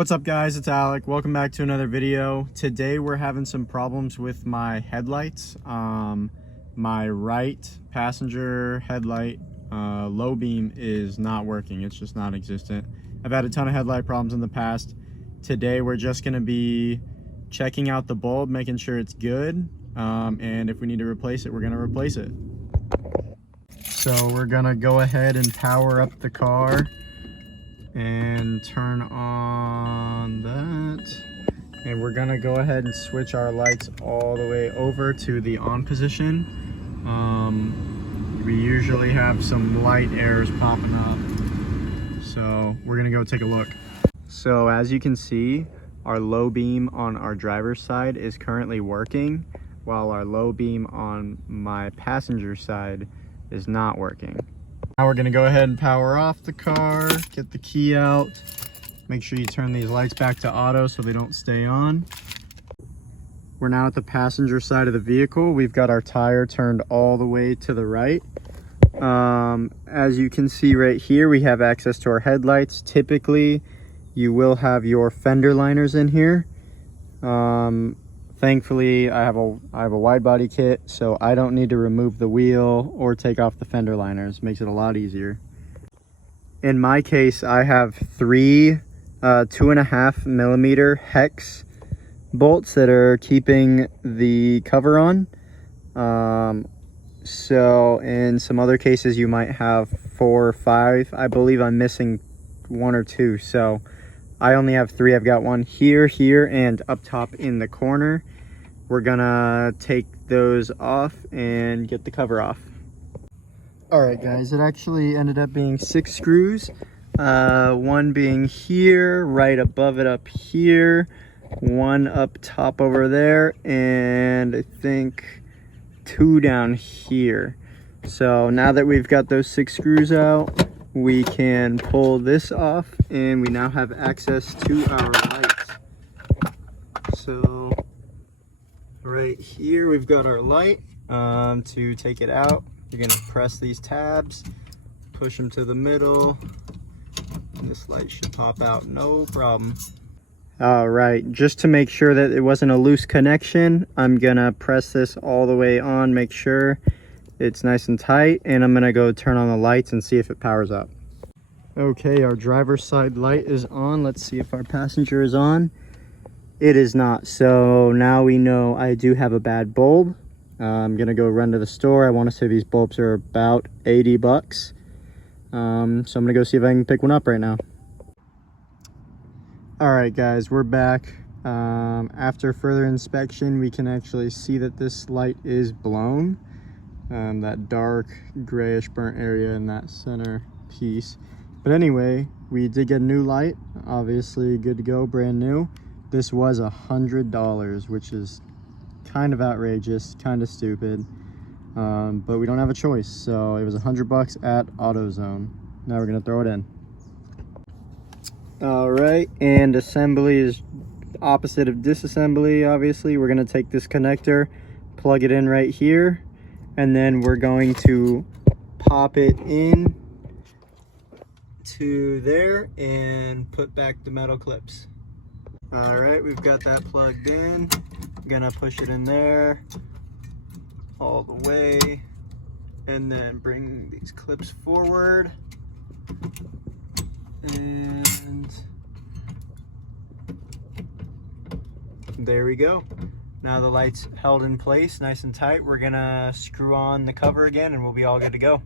What's up guys, it's Alec. Welcome back to another video. Today we're having some problems with my headlights. My right passenger headlight low beam is not working. It's just not existent. I've had a ton of headlight problems in the past. Today we're just going to be checking out the bulb, making sure it's good, and if we need to replace it, we're going to replace it. So we're going to go ahead and power up the car and turn on that, and we're gonna go ahead and switch our lights all the way over to the on position. We usually have some light errors popping up, so we're gonna go take a look. So as you can see, our low beam on our driver's side is currently working, while our low beam on my passenger side is not working. Now we're gonna go ahead and power off the car, get the key out, make sure you turn these lights back to auto so they don't stay on. We're now at the passenger side of the vehicle. We've got our tire turned all the way to the right. As you can see right here, we have access to our headlights. Typically, you will have your fender liners in here. Thankfully, I have a wide body kit, so I don't need to remove the wheel or take off the fender liners. Makes it a lot easier. In my case, I have three 2.5 millimeter hex bolts that are keeping the cover on. So in some other cases, you might have 4 or 5. I believe I'm missing 1 or 2. So I only have 3. I've got one here, and up top in the corner. We're gonna take those off and get the cover off. All right, guys, it actually ended up being 6 screws. One being here, right above it up here, one up top over there, and I think 2 down here. So now that we've got those 6 screws out, we can pull this off, and we now have access to our lights. So right here we've got our light. To take it out, you're gonna press these tabs, push them to the middle, and this light should pop out no problem. All right, just to make sure that it wasn't a loose connection, I'm gonna press this all the way on, make sure it's nice and tight, and I'm gonna go turn on the lights and see if it powers up. Okay, our driver's side light is on. Let's see if our passenger is on. It is not. So now we know I do have a bad bulb. I'm gonna go run to the store. I want to say these bulbs are about 80 bucks. So I'm gonna go see if I can pick one up right now. All right, guys, we're back. After further inspection, we can actually see that this light is blown. That dark grayish burnt area in that center piece. But anyway, we did get a new light. Obviously good to go, brand new. This was $100, which is kind of outrageous, kind of stupid, but we don't have a choice. So it was $100 at AutoZone. Now we're gonna throw it in. All right, and assembly is opposite of disassembly. Obviously, we're gonna take this connector, plug it in right here, and then we're going to pop it in to there and put back the metal clips. All right, we've got that plugged in. I'm gonna push it in there all the way, and then bring these clips forward. And there we go. Now the light's held in place nice and tight. We're gonna screw on the cover again and we'll be all good to go.